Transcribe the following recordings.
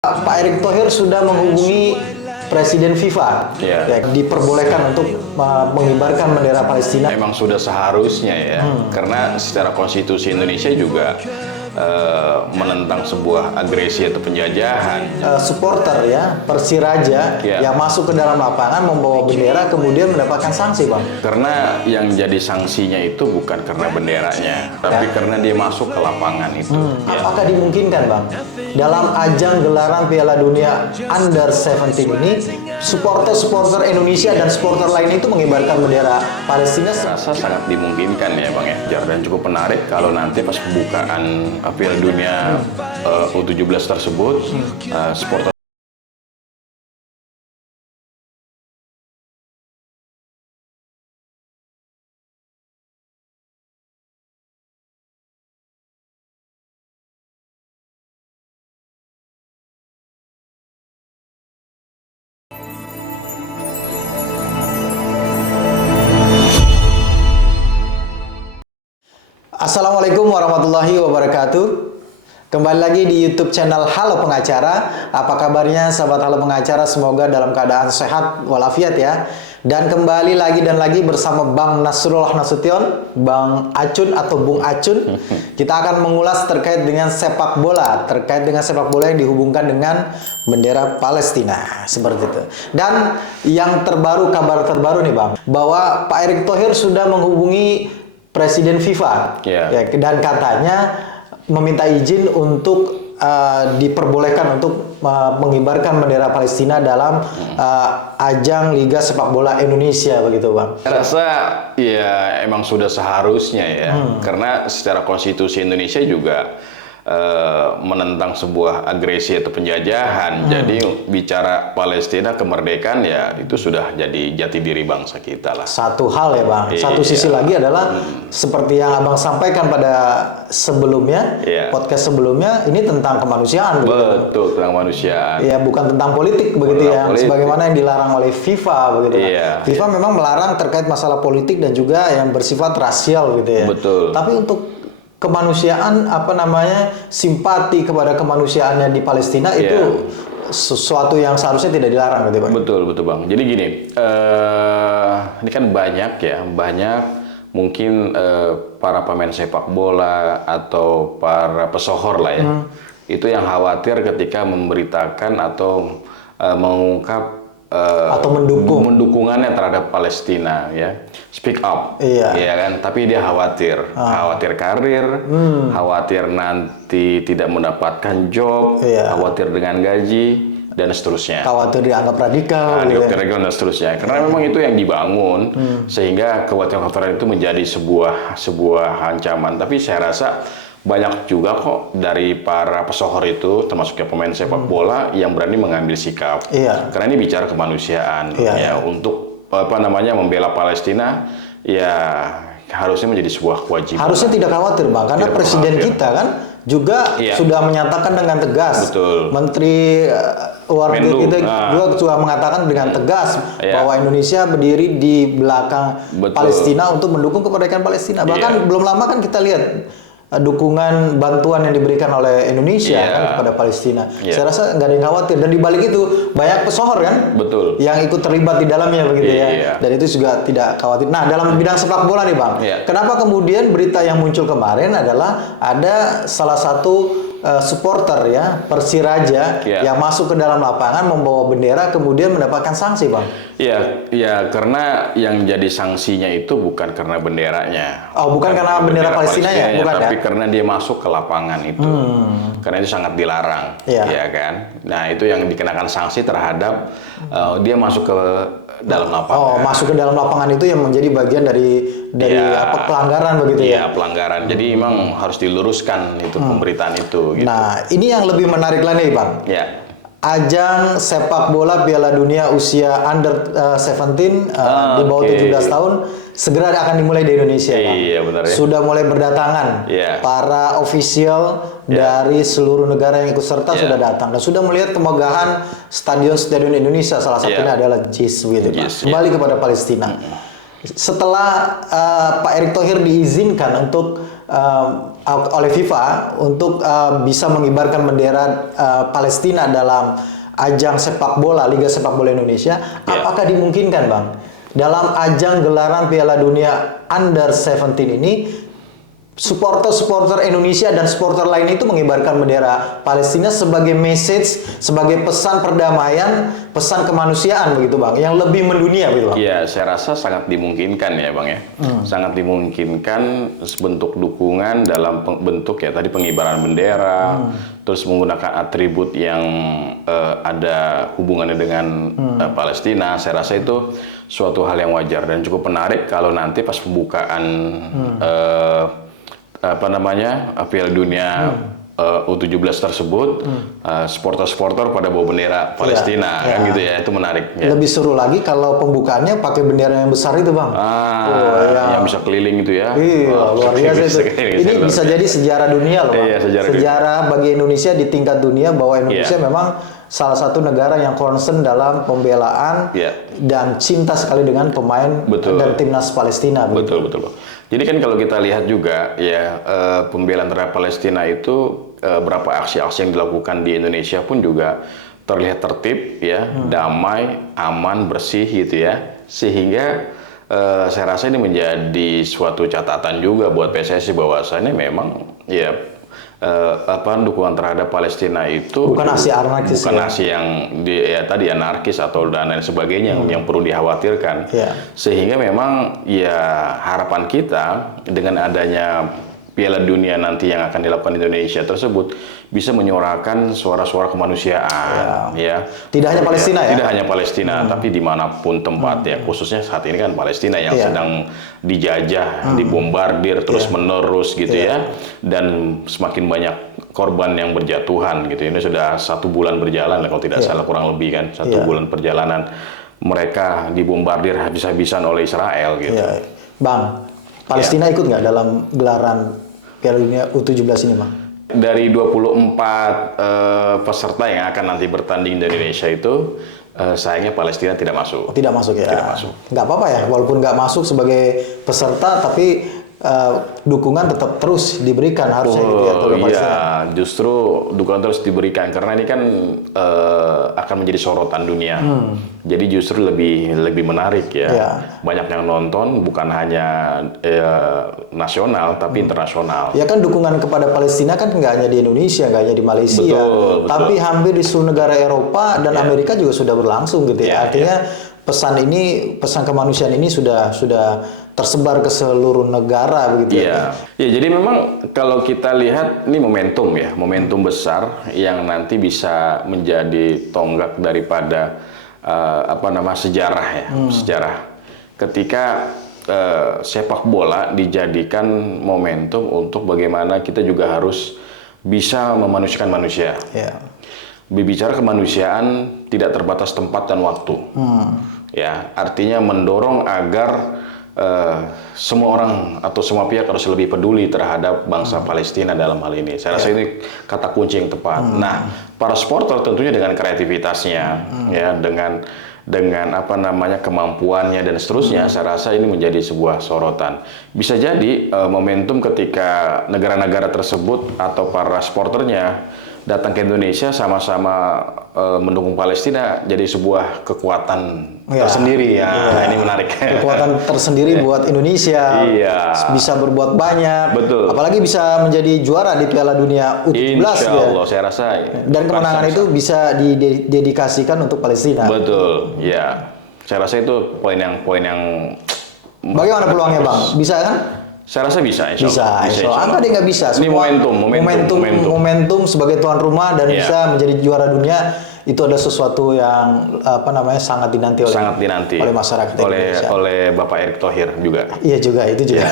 Pak Erick Thohir sudah menghubungi Presiden FIFA, ya, diperbolehkan untuk mengibarkan bendera Palestina. Memang sudah seharusnya ya, karena secara konstitusi Indonesia juga menentang sebuah agresi atau penjajahan. Supporter ya Persiraja yang masuk ke dalam lapangan membawa bendera kemudian mendapatkan sanksi, Bang. Karena yang jadi sanksinya itu bukan karena benderanya, tapi karena dia masuk ke lapangan itu. Apakah dimungkinkan, Bang, dalam ajang gelaran Piala Dunia Under 17 ini supporter Indonesia dan supporter lain itu mengibarkan bendera Palestina? Rasa sangat dimungkinkan ya, Bang ya. Dan cukup menarik kalau nanti pas pembukaan Piala Dunia U17 tersebut, supporter Assalamualaikum warahmatullahi wabarakatuh. Kembali lagi di YouTube channel Halo Pengacara. Apa kabarnya sahabat Halo Pengacara? Semoga dalam keadaan sehat walafiat ya. Dan kembali lagi dan lagi bersama Bang Nasrullah Nasution, Bang Acun atau Bung Acun. Kita akan mengulas terkait dengan sepak bola, yang dihubungkan dengan bendera Palestina seperti itu. Dan yang terbaru, kabar terbaru nih Bang, bahwa Pak Erick Thohir sudah menghubungi Presiden FIFA, ya, dan katanya meminta izin untuk diperbolehkan untuk mengibarkan bendera Palestina dalam ajang Liga Sepak Bola Indonesia, begitu Bang. Saya rasa ya emang sudah seharusnya ya, karena secara konstitusi Indonesia juga menentang sebuah agresi atau penjajahan. Jadi bicara Palestina kemerdekaan ya itu sudah jadi jati diri bangsa kita lah. Satu hal ya Bang. Satu sisi lagi adalah seperti yang Abang sampaikan pada sebelumnya, podcast sebelumnya, ini tentang kemanusiaan. Betul, tentang kemanusiaan. Ya, bukan tentang politik begitu ya. Sebagaimana yang dilarang oleh FIFA begitu kan. FIFA memang melarang terkait masalah politik dan juga yang bersifat rasial gitu ya. Betul. Tapi untuk kemanusiaan, simpati kepada kemanusiaannya di Palestina itu sesuatu yang seharusnya tidak dilarang gitu Bang. Betul Bang. Jadi gini, ini kan banyak mungkin para pemain sepak bola atau para pesohor lah ya, itu yang khawatir ketika memberitakan atau mengungkap atau mendukungannya terhadap Palestina ya, speak up, ya kan, tapi dia khawatir karir, khawatir nanti tidak mendapatkan job, khawatir dengan gaji dan seterusnya, khawatir dianggap radikal, dan seterusnya, karena memang itu yang dibangun sehingga kekhawatiran itu menjadi sebuah ancaman. Tapi saya rasa banyak juga kok dari para pesohor itu, termasuk pemain sepak bola yang berani mengambil sikap. Karena ini bicara kemanusiaan, untuk membela Palestina, ya harusnya menjadi sebuah kewajiban. Harusnya tidak khawatir Bang, karena presiden kita kan juga sudah menyatakan dengan tegas. Menteri Luar Negeri kita juga sudah mengatakan dengan tegas bahwa Indonesia berdiri di belakang Palestina untuk mendukung kemerdekaan Palestina. Bahkan belum lama kan kita lihat dukungan bantuan yang diberikan oleh Indonesia kan kepada Palestina. Saya rasa nggak ada yang khawatir, dan dibalik itu banyak pesohor kan yang ikut terlibat di dalamnya begitu ya. Dan itu juga tidak khawatir. Nah, dalam bidang sepak bola nih Bang, kenapa kemudian berita yang muncul kemarin adalah ada salah satu supporter ya Persiraja yang masuk ke dalam lapangan membawa bendera kemudian mendapatkan sanksi Bang? Iya, karena yang jadi sanksinya itu bukan karena benderanya. Oh, bukan karena bendera Palestina ya, bukan tapi karena dia masuk ke lapangan itu. Karena itu sangat dilarang, ya kan. Nah, itu yang dikenakan sanksi terhadap dia masuk ke dalam lapangan. Masuk ke dalam lapangan itu yang menjadi bagian dari pelanggaran begitu ya? Pelanggaran. Jadi memang harus diluruskan itu pemberitaan itu. Gitu. Nah, ini yang lebih menarik lagi Bang. Ajang sepak bola Piala Dunia usia Under 17 di bawah 17 tahun segera akan dimulai di Indonesia. Benar ya. Sudah mulai berdatangan para ofisial dari seluruh negara yang ikut serta sudah datang dan sudah melihat kemegahan stadion-stadion Indonesia, salah satunya adalah JIS gitu Pak. Kembali kepada Palestina. Setelah Pak Erick Thohir diizinkan untuk oleh FIFA untuk bisa mengibarkan bendera Palestina dalam ajang sepak bola Liga Sepak Bola Indonesia. Apakah dimungkinkan, Bang, dalam ajang gelaran Piala Dunia Under 17 ini supporter Indonesia dan supporter lain itu mengibarkan bendera Palestina sebagai message, sebagai pesan perdamaian, pesan kemanusiaan begitu, Bang, yang lebih mendunia begitu, Bang? Iya, saya rasa sangat dimungkinkan ya, Bang ya. Sangat dimungkinkan bentuk dukungan dalam bentuk ya tadi pengibaran bendera, terus menggunakan atribut yang ada hubungannya dengan Palestina. Saya rasa itu suatu hal yang wajar dan cukup menarik kalau nanti pas pembukaan Piala Dunia U17 tersebut, supporter-supporter pada bawa bendera Palestina, kan gitu ya, itu menarik. Ya. Lebih seru lagi kalau pembukaannya pakai bendera yang besar itu, Bang. Yang bisa keliling itu ya. Iya, luar biasa itu. Ini bisa jadi sejarah dunia loh, Bang. Iya, sejarah bagi Indonesia di tingkat dunia bahwa Indonesia memang salah satu negara yang concern dalam pembelaan dan cinta sekali dengan pemain dan timnas Palestina. Betul. Jadi kan kalau kita lihat juga ya pembelaan terhadap Palestina itu berapa aksi-aksi yang dilakukan di Indonesia pun juga terlihat tertib ya, damai, aman, bersih gitu ya. Sehingga saya rasa ini menjadi suatu catatan juga buat PSSI bahwasannya memang ya dukungan terhadap Palestina itu bukan aksi anarkis, bukan aksi yang tadi anarkis atau dan lain sebagainya yang perlu dikhawatirkan. Sehingga memang ya harapan kita dengan adanya Piala Dunia nanti yang akan dilakukan di Indonesia tersebut bisa menyuarakan suara-suara kemanusiaan ya. Tidak hanya Palestina ya. Tidak hanya Palestina, tapi dimanapun tempat ya, khususnya saat ini kan Palestina yang sedang dijajah, dibombardir terus menerus gitu ya, dan semakin banyak korban yang berjatuhan gitu. Ini sudah 1 bulan berjalan kalau tidak salah, kurang lebih kan 1 bulan perjalanan mereka dibombardir habis-habisan oleh Israel gitu. Bang, Palestina ikut nggak dalam gelaran Piala Dunia U17 ini, Bang? Dari 24 peserta yang akan nanti bertanding di Indonesia itu, sayangnya Palestina tidak masuk. Tidak masuk ya? Tidak masuk. Nggak apa-apa ya, walaupun nggak masuk sebagai peserta, tapi dukungan tetap terus diberikan harusnya gitu ya. Iya, justru dukungan terus diberikan karena ini kan akan menjadi sorotan dunia. Jadi justru lebih menarik ya. Banyak yang nonton, bukan hanya nasional tapi internasional. Ya kan dukungan kepada Palestina kan nggak hanya di Indonesia, nggak hanya di Malaysia, tapi hampir di seluruh negara Eropa dan Amerika juga sudah berlangsung gitu ya. Artinya pesan kemanusiaan ini sudah tersebar ke seluruh negara begitu ya. Ya, jadi memang kalau kita lihat ini momentum besar yang nanti bisa menjadi tonggak daripada sejarah ya, sejarah. Ketika sepak bola dijadikan momentum untuk bagaimana kita juga harus bisa memanusiakan manusia. Berbicara kemanusiaan tidak terbatas tempat dan waktu. Ya, artinya mendorong agar semua orang atau semua pihak harus lebih peduli terhadap bangsa Palestina dalam hal ini. Saya rasa ini kata kunci yang tepat. Nah, para supporter tentunya dengan kreativitasnya, ya, dengan kemampuannya dan seterusnya, saya rasa ini menjadi sebuah sorotan. Bisa jadi momentum ketika negara-negara tersebut atau para supporternya datang ke Indonesia sama-sama mendukung Palestina jadi sebuah kekuatan tersendiri ya. Ini menarik. Kekuatan tersendiri buat Indonesia. Bisa berbuat banyak. Betul. Apalagi bisa menjadi juara di Piala Dunia U17. Insya Allah, saya rasa. Dan kemenangan itu bisa didedikasikan untuk Palestina. Betul. Ya. Saya rasa itu poin yang bagaimana peluangnya, Bang? Bisa kan? Saya rasa bisa. Bisa. Angka dia nggak bisa. Ini momentum sebagai tuan rumah dan bisa menjadi juara dunia. Itu adalah sesuatu yang sangat dinanti oleh masyarakat Indonesia. Oleh Bapak Erick Thohir juga. Iya juga, itu juga.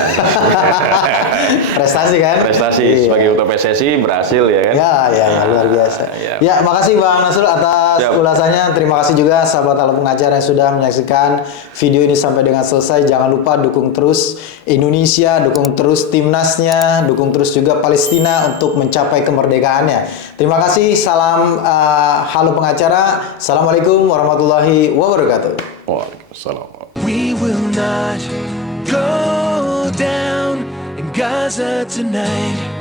Prestasi kan? Prestasi sebagai ketua PSSI berhasil ya kan? Ya, luar biasa. Ya, makasih Bang Nasrul atas ulasannya. Terima kasih juga sahabat Halo Pengacara yang sudah menyaksikan video ini sampai dengan selesai. Jangan lupa dukung terus Indonesia, dukung terus timnasnya, dukung terus juga Palestina untuk mencapai kemerdekaannya. Terima kasih. Salam Halo Pengacara. Assalamualaikum warahmatullahi wabarakatuh. Waalaikumsalam. We will not go down in Gaza tonight.